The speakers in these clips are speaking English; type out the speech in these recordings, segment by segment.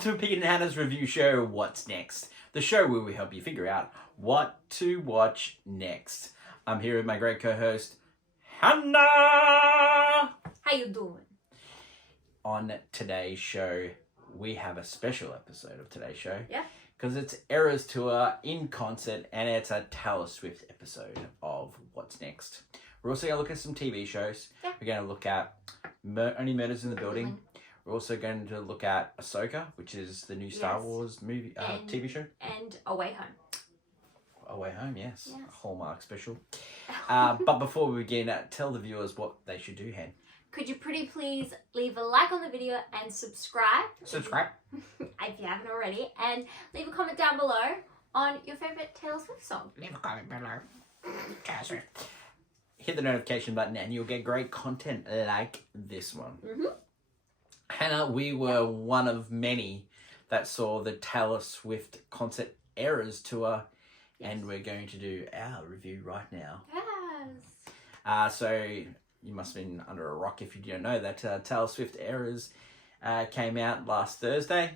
welcome to Pete and Hannah's review show, What's Next? The show where we help you figure out what to watch next. I'm here with my great co-host, Hannah! How you doing? On today's show, we have a special episode of today's show. Yeah. Because it's Eras Tour in concert, and it's a Taylor Swift episode of What's Next. We're also going to look at some TV shows. Yeah. We're going to look at Only Murders in the Building. We're also going to look at Ahsoka, which is the new Star Wars movie TV show. And Away Home. Away Home, yes. A Hallmark special. But before we begin, tell the viewers what they should do, Hen. Could you pretty please leave a like on the video and subscribe? Subscribe. If you haven't already. And leave a comment down below on your favourite Taylor Swift song. Leave a comment below. Taylor Swift. Hit the notification button and you'll get great content like this one. Mm-hmm. Hannah, we were one of many that saw the Taylor Swift concert Eras Tour, and we're going to do our review right now. Yes. So you must have been under a rock if you don't know that Taylor Swift Eras came out last Thursday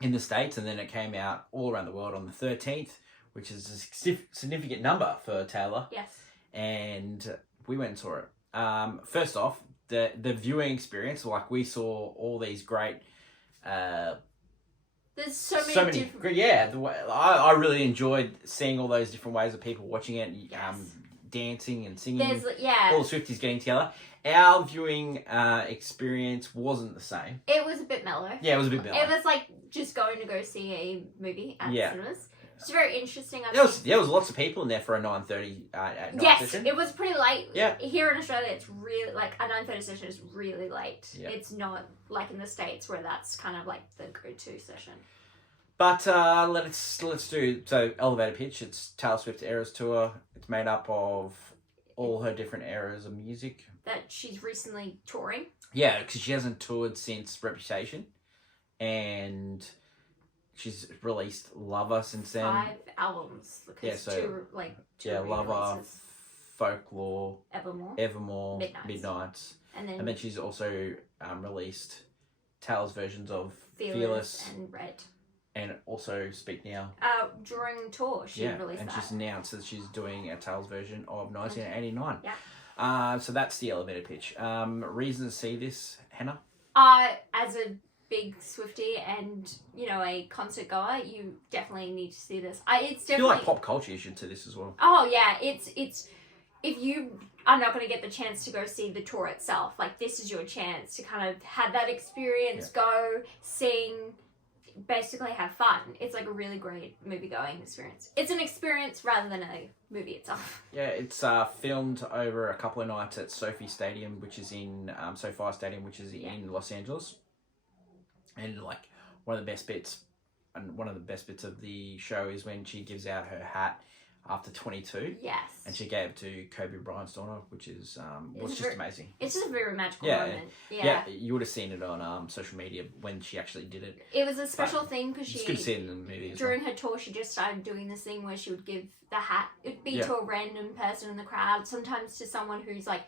in the States, and then it came out all around the world on the 13th, which is a significant number for Taylor. Yes. And we went and saw it. First off, the viewing experience, like we saw all these great there's so many different... Yeah, I really enjoyed seeing all those different ways of people watching it, dancing and singing. There's, all the Swifties getting together. Our viewing experience wasn't the same. It was a bit mellow. Yeah, it was a bit mellow. It was like just going to go see a movie at cinemas. It's very interesting. There was lots of people in there for a 9:30 at night yes, session. it was pretty late. Yeah. Here in Australia, it's really, like, a 9:30 session is really late. Yeah. It's not like in the States where that's kind of like the go-to session. But let's do, so elevator pitch. It's Taylor Swift Eras Tour. It's made up of all her different eras of music. That she's recently touring. Yeah, because she hasn't toured since Reputation. And she's released Lover since then. 5 albums. Because two Lover, releases. Folklore, Evermore, Midnights. And then she's also released Taylor's versions of Fearless and Red. And also Speak Now. During tour, she released and that. she's announced that she's doing a Taylor's version of 1989. Yeah. So that's the elevator pitch. Reason to see this, Hannah? As a big Swiftie and, a concert goer, you definitely need to see this. It's definitely... I feel like pop culture you should to this as well. Oh, yeah. It's... If you are not going to get the chance to go see the tour itself, like, this is your chance to kind of have that experience, go, sing... basically have fun. It's like a really great movie-going experience. It's an experience rather than a movie itself. Yeah, it's filmed over a couple of nights at SoFi Stadium, which is in SoFi Stadium, which is in Los Angeles. And like one of the best bits of the show is when she gives out her hat after 22. Yes. And she gave it to Kobe Bryant's daughter, which is was just amazing. It's just a very magical moment. Yeah, you would have seen it on social media when she actually did it. It was a special thing because she... It's good to see it in the movie during her tour, she just started doing this thing where she would give the hat. It would be to a random person in the crowd, sometimes to someone who's like,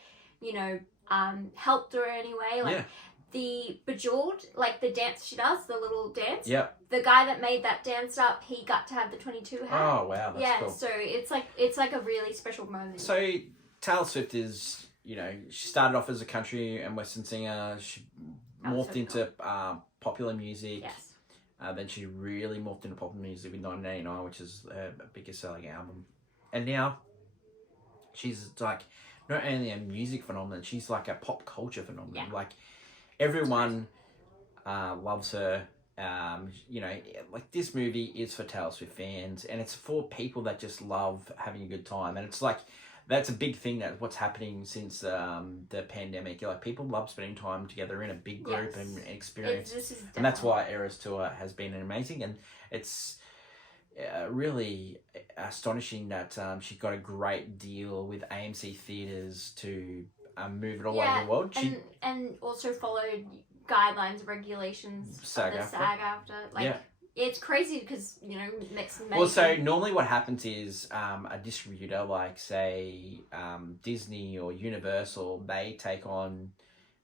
helped her anyway. Like, the Bejeweled, like the dance she does, the little dance. Yep. The guy that made that dance up, he got to have the 22 hat. Oh wow, that's cool. So it's like a really special moment. So Taylor Swift is, she started off as a country and western singer. She morphed into popular music. Yes. Then she really morphed into popular music with 1989, which is her biggest selling album. And now she's like not only a music phenomenon, she's like a pop culture phenomenon. Yeah. Like everyone loves her. Like this movie is for Taylor Swift fans, and it's for people that just love having a good time. And it's like that's a big thing that what's happening since the pandemic. Like people love spending time together in a big group and experience, and that's why Eras Tour has been amazing. And it's really astonishing that she got a great deal with AMC theaters to move it all over the world. And also followed guidelines, regulations of the SAG-AFTRA. It's crazy because, mixed. Well, so normally what happens is a distributor like, say, Disney or Universal, they take on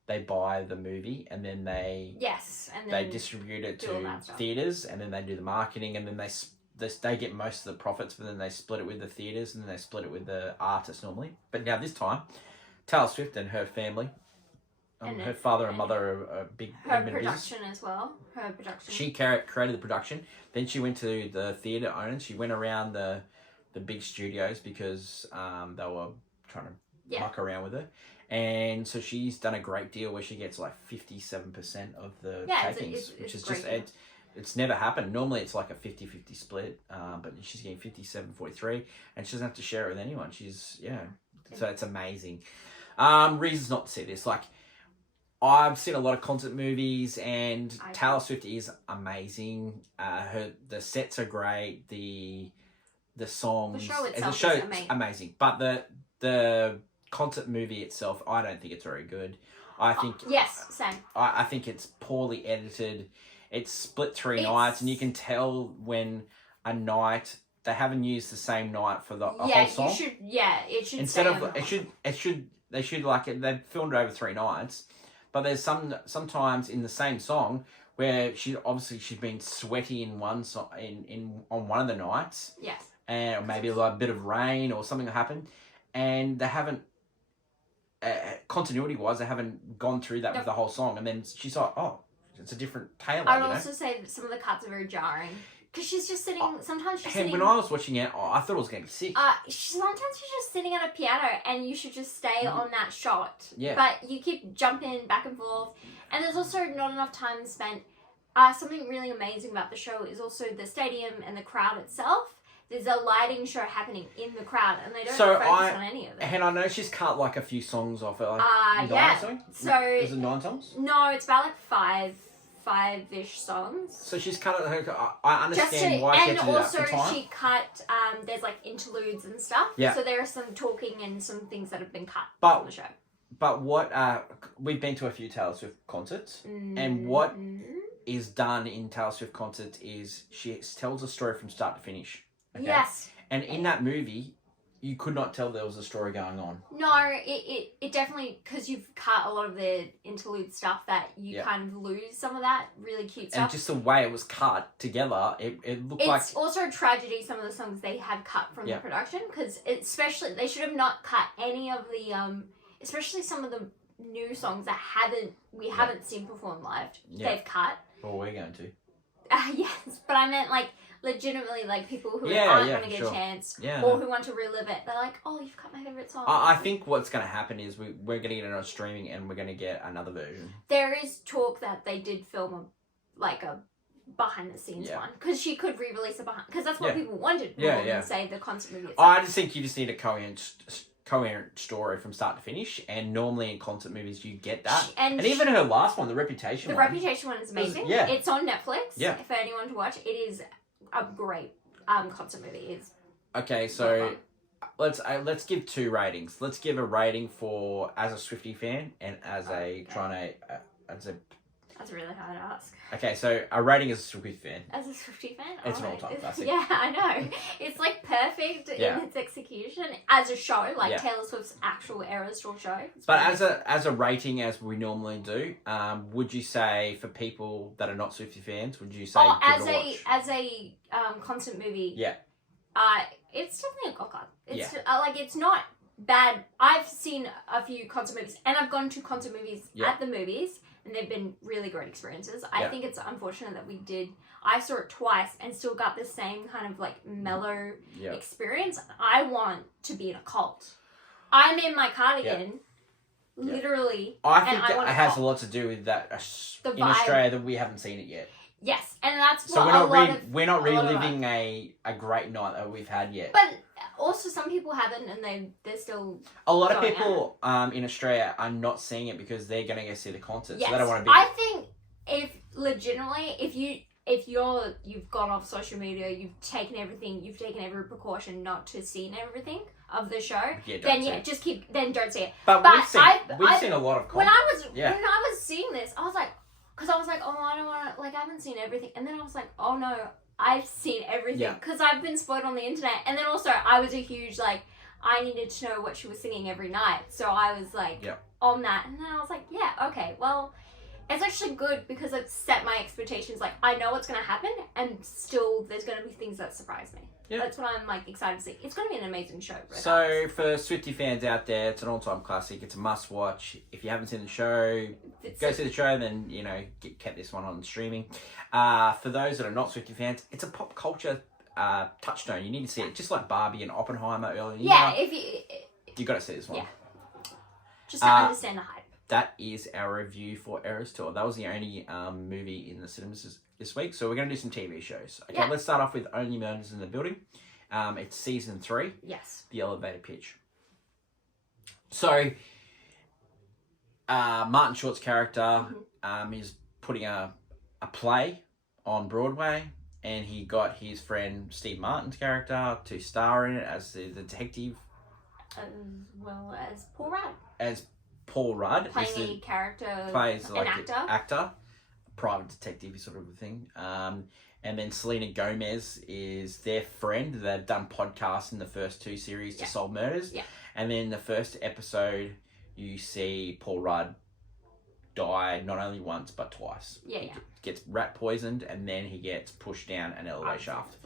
Mm-hmm. buy the movie and then they and they then distribute it do all to that stuff. theaters, and then they do the marketing, and then they get most of the profits, but then they split it with the theaters, and then they split it with the artists normally. But now this time, Taylor Swift and her family, her father and mother are big her in production business. as well. Her production. She created the production. Then she went to the theater owners. She went around the big studios because they were trying to muck around with her. And so she's done a great deal where she gets like 57% of the takings, which is just it's never happened. Normally it's like a 50-50 split, but she's getting 57-43, and she doesn't have to share it with anyone. So it's amazing. Reasons not to see this, like I've seen a lot of concert movies, and Taylor Swift is amazing. The sets are great. The songs, the show itself is amazing. But the concert movie itself, I don't think it's very good. I think same. I think it's poorly edited. It's split 3 nights, and you can tell when a night they haven't used the same night for the whole song. It should instead of they should like it. They've filmed it over 3 nights, but there's sometimes in the same song where she's been sweaty in one on one of the nights. Yes. And maybe a bit of rain or something that happened, and they haven't. Continuity wise, they haven't gone through that with the whole song, and then she's like, "Oh, it's a different Taylor." I would also say that some of the cuts are very jarring because she's just sitting. Sometimes she's sitting. When I was watching it, I thought it was going to be sick. Sometimes she's just sitting at a piano, and you should just stay on that shot. Yeah. But you keep jumping back and forth, and there's also not enough time spent. Something really amazing about the show is also the stadium and the crowd itself. There's a lighting show happening in the crowd, and they don't focus on any of it. And I know she's cut like a few songs off it. Like 9 or something? So is it 9 songs? No, it's about like five-ish songs. So she's cut it. I understand why she had to do that. And also she cut. There's like interludes and stuff. Yeah. So there are some talking and some things that have been cut from the show. But what we've been to a few Taylor Swift concerts, and what is done in Taylor Swift concerts is she tells a story from start to finish. Okay? Yes. And in that movie, you could not tell there was a story going on. No, it definitely, because you've cut a lot of the interlude stuff that you kind of lose some of that really cute stuff. And just the way it was cut together, it looked like... It's also a tragedy, some of the songs they have cut from the production, because especially, they should have not cut any of the, especially some of the new songs that we haven't seen performed live. They've cut. Well, we're going to. Yes, but I meant like legitimately like people who aren't going to get a chance or who want to relive it. They're like, oh, you've cut my favourite song. I think what's going to happen is we're going to get it on streaming, and we're going to get another version. There is talk that they did film a behind the scenes one, because she could re-release it because that's what people wanted more than say the concert movie itself. I just think you just need a coherent story from start to finish, and normally in concert movies you get that, and even her last one, the Reputation one is amazing. It's on Netflix for anyone to watch. It is a great concert movie. Okay, so let's give 2 ratings. Let's give a rating for as a Swiftie fan and as That's really hard to ask. Okay, so a rating as a Swiftie fan. As a Swiftie fan? It's an all-time classic. Yeah, I know. It's like perfect in its execution as a show, like Taylor Swift's actual Eras Tour show. But as a rating, as we normally do, would you say for people that are not Swiftie fans, would you say as a concert movie? Yeah. It's definitely a cock-up. It's not bad. I've seen a few concert movies, and I've gone to concert movies at the movies, and they've been really great experiences. I think it's unfortunate that I saw it twice and still got the same kind of like mellow experience. I want to be in a cult. I'm in my cardigan, literally. I think that has a lot to do with that in Australia that we haven't seen it yet. Yes, and that's so we're not reliving a great night that we've had yet. But also, some people haven't, and they're still. A lot of people in Australia are not seeing it because they're going to go see the concert. Yes. So they don't want to be. I think if you've gone off social media, you've taken every precaution not to see then don't see it. But we've seen a lot of content. When I was seeing this, I was like, oh, I don't want to, like, I haven't seen everything, and then I was like, oh no, I've seen everything because I've been spoiled on the internet, and then also I was a huge I needed to know what she was singing every night, so I was like on that, and then I was like, yeah, okay, well, it's actually good because I've set my expectations. Like, I know what's going to happen, and still there's going to be things that surprise me. Yep. That's what I'm like excited to see. It's going to be an amazing show. So for Swiftie fans out there, it's an all-time classic. It's a must-watch. If you haven't seen the show, go see the show. Then get this one on streaming. For those that are not Swiftie fans, it's a pop culture touchstone. You need to see it, just like Barbie and Oppenheimer earlier. Yeah, if you got to see this one. Yeah. Just to understand the hype. That is our review for Eras Tour. That was the only movie in the cinemas this week. So we're going to do some TV shows. Okay, Let's start off with Only Murders in the Building. It's season 3. Yes. The elevator pitch. So, Martin Short's character is putting a play on Broadway, and he got his friend Steve Martin's character to star in it as the detective. As well as Paul Rudd. As Paul Rudd playing a character, plays like an actor, private detective sort of a thing. And then Selena Gomez is their friend. They've done podcasts in the first 2 series to solve murders. Yeah. And then the first episode, you see Paul Rudd die not only once but twice. Yeah, he gets rat poisoned, and then he gets pushed down an elevator shaft.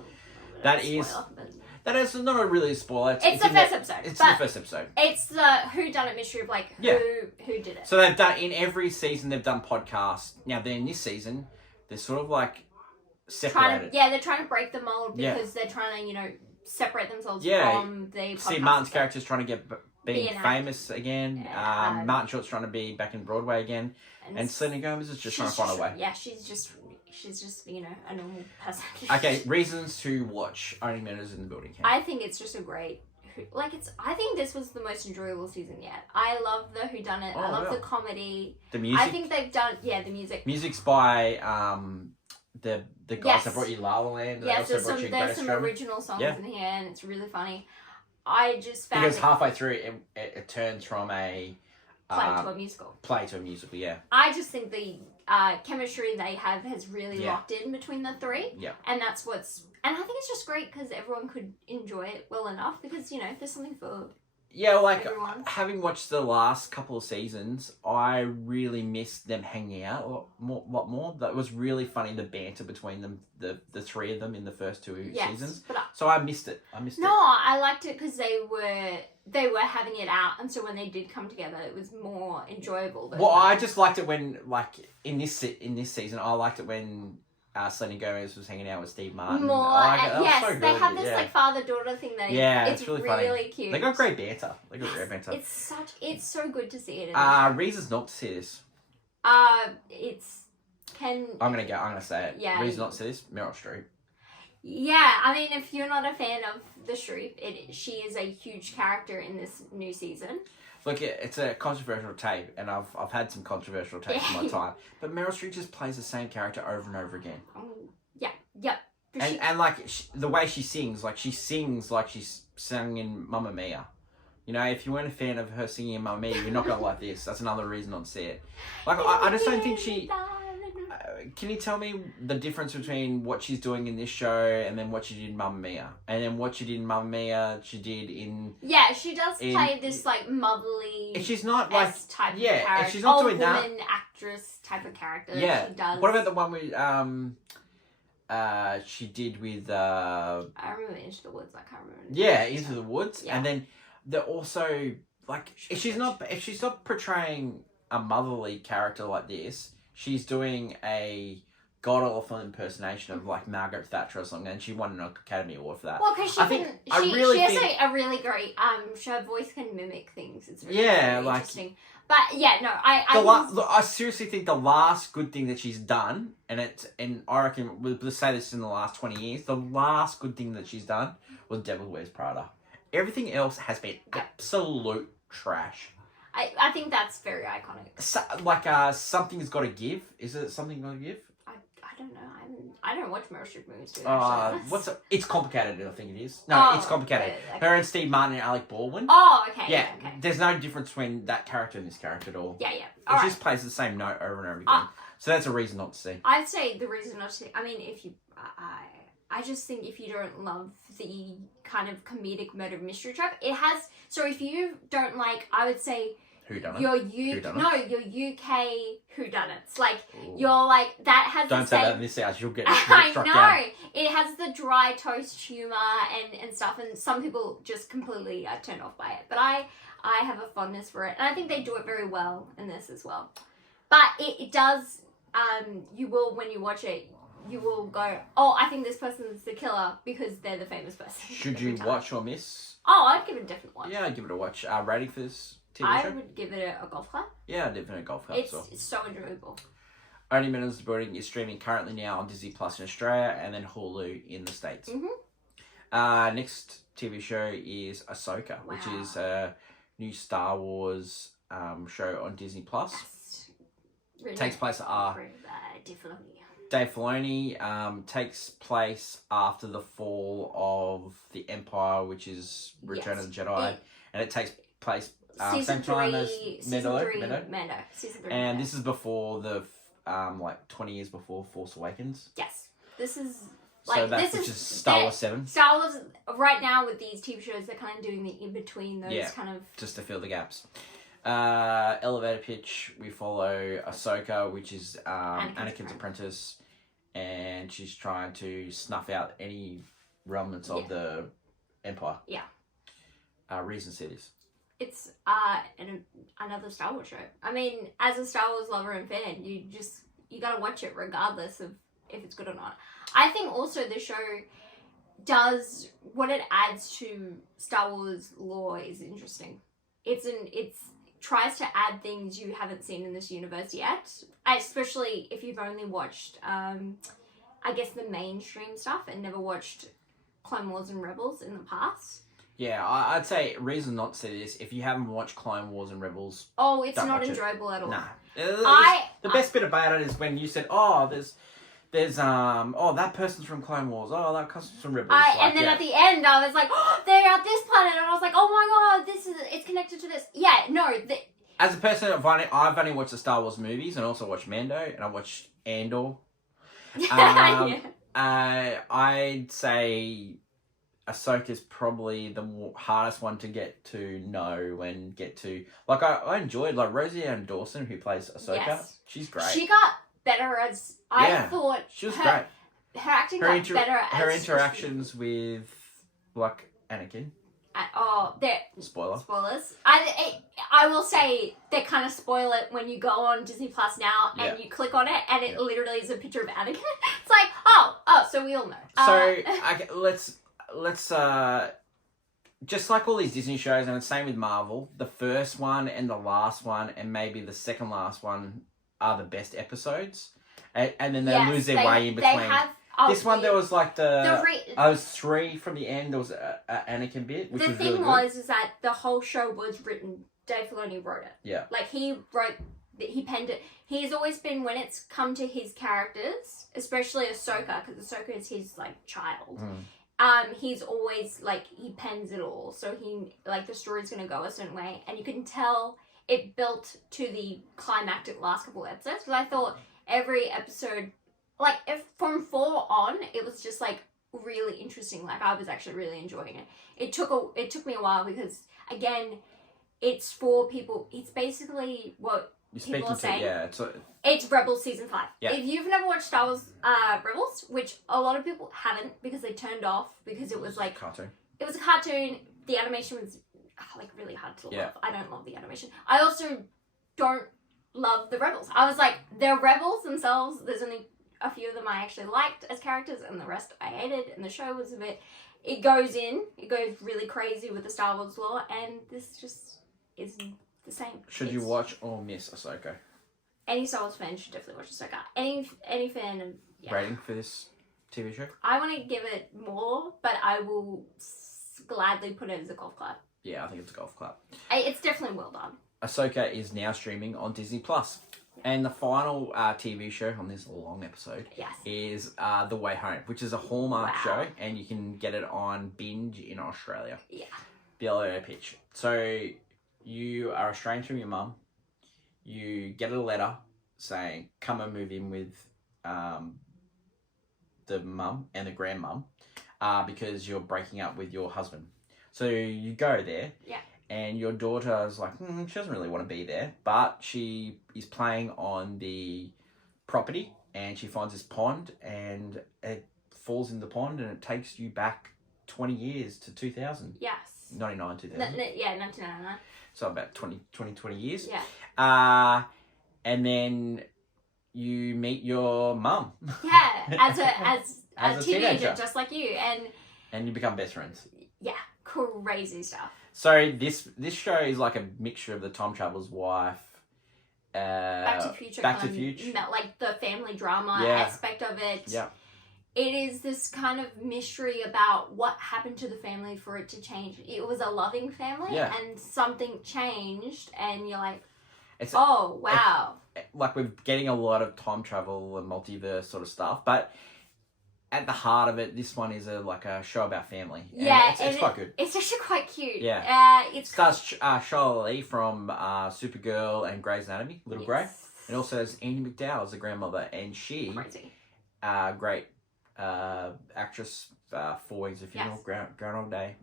That is not a really spoiler. It's the first episode. It's the first episode. It's the whodunit mystery of like who did it. So they've done in every season. They've done podcasts. Now then, in this season, they're sort of like separated. They're trying to break the mold because they're trying to separate themselves from the podcast. Steve Martin's character's trying to get being famous again. Martin Short's trying to be back in Broadway again, and Selena Gomez is just trying to find a way. Yeah, she's just a normal person. Okay, reasons to watch Only Murders in the Building. I think it's just a great. I think this was the most enjoyable season yet. I love the whodunit. I love the comedy. The music. I think they've done the music. Music's by the guys that brought you La La Land. Yeah, there's some original songs in here, and it's really funny. I just found because halfway through it turns from a play to a musical. Yeah. I just think the chemistry they have has really locked in between the 3. Yeah. And that's and I think it's just great because everyone could enjoy it well enough because there's something for everyone. Having watched the last couple of seasons, I really missed them hanging out a lot more. That was really funny, the banter between them, the 3 of them in the first 2 seasons. So I missed it. No, I liked it because they were having it out, and so when they did come together, it was more enjoyable. I just liked it when, in this season, I liked it when Selena Gomez was hanging out with Steve Martin. They have this father-daughter thing that it's really funny. Cute. They got great banter. Banter. It's so good to see it. Reasons not to see this. I'm gonna say it. Yeah. Reasons not to see this. Meryl Streep. Yeah, I mean, if you're not a fan of the Streep, she is a huge character in this new season. Look, it's a controversial tape, and I've had some controversial tapes in my time. But Meryl Streep just plays the same character over and over again. Yeah. The way she sings like she's sang in Mamma Mia. If you weren't a fan of her singing in Mamma Mia, you're not gonna like this. That's another reason not to see it. I just don't think she. Can you tell me the difference between what she's doing in this show and then what she did in Mamma Mia? And then what she did in Mamma Mia, she did in... Yeah, she does play this, motherly... If she's not, type of character. If she's not doing that... woman actress type of character. Yeah. She does. What about the one with... she did with... I remember Into the Woods. I can't remember. Yeah, Into the Woods. Yeah. And then they're also... if she's not portraying a motherly character like this... She's doing a god-awful impersonation of Margaret Thatcher or something, and she won an Academy Award for that. Well, because she has a really great her voice can mimic things. It's really, really interesting. But I seriously think the last good thing that she's done, and I reckon let's say this in the last 20 years, the last good thing that she's done was Devil Wears Prada. Everything else has been absolute trash. I think that's very iconic. Something's Got to Give. Is it Something Got to Give? I don't know. I don't watch Meryl Streep movies too. It's Complicated, I think it is. No, It's Complicated. Okay. Her and Steve Martin and Alec Baldwin. Oh, okay. Yeah, okay. There's no difference between that character and this character at all. Yeah. It just plays the same note over and over again. So that's a reason not to see. I'd say the reason not to see... I mean, if you... I just think if you don't love the kind of comedic murder mystery trope, it has... So if you don't like, I would say... Whodunit? your UK whodunits. Like you're like that has Don't the say same... that in this house. You'll get I struck know down. it has the dry toast humor and stuff, and some people just completely are turned off by it. But I have a fondness for it, and I think they do it very well in this as well. But it does. You will, when you watch it, you will go, oh, I think this person's the killer because they're the famous person. Should you watch or miss? Oh, I'd give it a definite watch. Yeah, I'd give it a watch. Rating for this TV I show? would give it a golf clap. Yeah, I'd give it a golf clap. It's so enjoyable. Only Minutes of Building is streaming currently now on Disney Plus in Australia and then Hulu in the States. Mm-hmm. Next TV show is Ahsoka, which Wow. is a new Star Wars show on Disney Plus. Takes place Dave Filoni. Takes place after the fall of the Empire, which is Return of the Jedi, and it takes place same time as Mando. Season 3. And this is before the 20 years before Force Awakens. Yes, this is So which is Star Wars 7. Star Wars right now with these TV shows, they're kind of doing the in between those kind of just to fill the gaps. Elevator pitch. We follow Ahsoka, which is Anakin's apprentice, and she's trying to snuff out any remnants of the Empire. Yeah. Reason see this. It's another Star Wars show. I mean, as a Star Wars lover and fan, you gotta watch it regardless of if it's good or not. I think also the show does what it adds to Star Wars lore is interesting. It's tries to add things you haven't seen in this universe yet, especially if you've only watched I guess the mainstream stuff and never watched Clone Wars and Rebels in the past. Yeah, I'd say reason not to see this if you haven't watched Clone Wars and Rebels. Oh, it's not enjoyable at all. Nah. The best bit about it is when you said, "Oh, there's that person's from Clone Wars. Oh, that person's from Rebels." And then at the end, I was like, "Oh, they're at this planet," and I was like, "Oh my god, it's connected to this." Yeah, no. As a person, I've only watched the Star Wars movies and also watched Mando and I watched Andor. I'd say Ahsoka's probably the hardest one to get to know and get to. Like, I enjoyed, like, Rosie Ann Dawson, who plays Ahsoka. Yes. She's great. She got better as... I thought... She was great. Her acting got better as... Her interactions with, like, Anakin. Spoilers. I will say they kind of spoil it when you go on Disney Plus now and you click on it and it literally is a picture of Anakin. It's like, oh, so we all know. So, let's just like all these Disney shows, and the same with Marvel, the first one and the last one and maybe the second last one are the best episodes, and then they lose their way in between. This one, there was like was 3 from the end. There was an Anakin bit, which was really good. The thing is that the whole show was written. Dave Filoni wrote it. Yeah. Like he penned it. He's always been, when it's come to his characters, especially Ahsoka, because Ahsoka is his like child. He's always like, he pens it all, so he like the story's gonna go a certain way, and you can tell it built to the climactic last couple episodes. Because I thought every episode, like if from 4 on, it was just like really interesting. Like I was actually really enjoying it. It took me a while because again, it's for people. It's basically what people are saying. It's Rebels season 5. Yeah. If you've never watched Star Wars Rebels, which a lot of people haven't because they turned off because it was like cartoon. It was a cartoon. The animation was like really hard to love. I don't love the animation. I also don't love the Rebels. I was like, they're Rebels themselves. There's only a few of them I actually liked as characters, and the rest I hated. And the show was a bit. It goes really crazy with the Star Wars lore, and this just isn't the same. Should you watch or miss Ahsoka? Any Star Wars fan should definitely watch Ahsoka. Any fan of rating for this TV show? I want to give it more, but I will gladly put it as a golf clap. Yeah, I think it's a golf clap. It's definitely well done. Ahsoka is now streaming on Disney Plus. And the final TV show on this long episode is The Way Home, which is a Hallmark show, and you can get it on Binge in Australia. Yeah. The elevator pitch. So you are estranged from your mum. You get a letter saying, come and move in with the mum and the grandmum because you're breaking up with your husband. So you go there. Yeah. and your daughter is like, she doesn't really want to be there, but she is playing on the property, and she finds this pond, and it falls in the pond, and it takes you back 20 years to 2000. Yes. 99, 2000. Yeah, 1999. So about 20 years. Yeah. And then you meet your mum. Yeah, as a teenager, just like you, and you become best friends. Yeah, crazy stuff. So this show is like a mixture of the Time Traveler's Wife, Back to the Future. Back to the Future. Like the family drama aspect of it. Yeah. It is this kind of mystery about what happened to the family for it to change. It was a loving family, and something changed, and you're like, wow. Like, we're getting a lot of time travel and multiverse sort of stuff, but at the heart of it, this one is like a show about family. And it's quite good. It's actually quite cute. Yeah. It stars Charlotte Lee from Supergirl and Grey's Anatomy, Little Grey. It also has Andie MacDowell as the grandmother, and she, great actress, 4 Weeks of Funeral, Groundhog Day.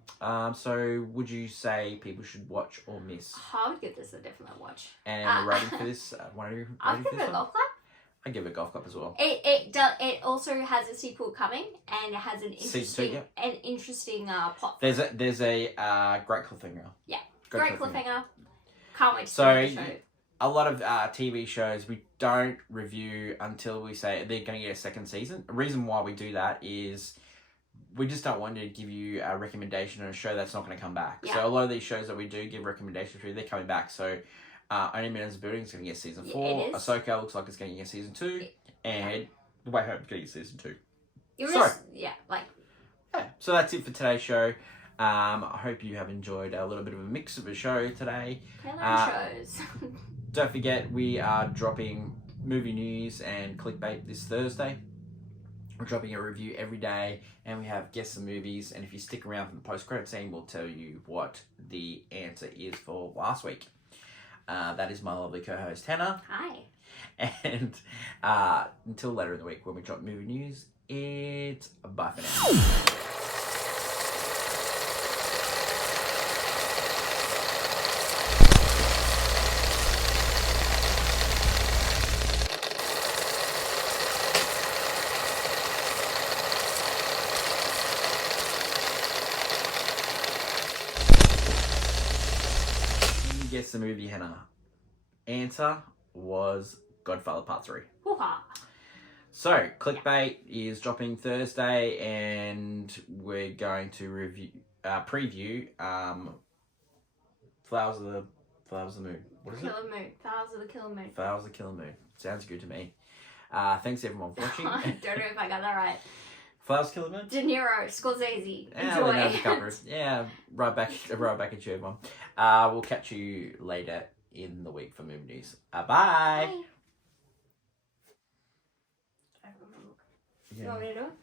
So would you say people should watch or miss? I would give this a definite watch. And a rating for this? I'd give it a golf clap. I'd give it a golf clap as well. It also has a sequel coming, and it has an interesting plot. There's a great cliffhanger. Yeah, great cliffhanger. Can't wait to see the show. A lot of TV shows we don't review until we say they're going to get a second season. The reason why we do that is we just don't want to give you a recommendation on a show that's not going to come back. Yeah. So a lot of these shows that we do give recommendations to, they're coming back. So Only Murders in the Building is going to get season 4. Ahsoka looks like it's going to get season 2. And The Way Home is going to get season 2. So that's it for today's show. I hope you have enjoyed a little bit of a mix of a show today. Shows. Don't forget, we are dropping movie news and clickbait this Thursday. We're dropping a review every day, and we have guess some movies. And if you stick around for the post-credit scene, we'll tell you what the answer is for last week. That is my lovely co-host, Hannah. Hi. And until later in the week when we drop movie news, it's bye for now. Guess the movie, Hannah. Answer was Godfather Part 3. Hoo-ha. So, clickbait is dropping Thursday, and we're going to preview Flowers of the Moon. What is it? Killer Moon. Flowers of the Killer Moon. Flowers of the Killer Moon. Sounds good to me. Thanks everyone for watching. I don't know if I got that right. Flowers of the Killer Moon? De Niro, Scorsese. Enjoy. Right back at you, everyone. We'll catch you later in the week for movie news. Bye. Bye. You want me to do it?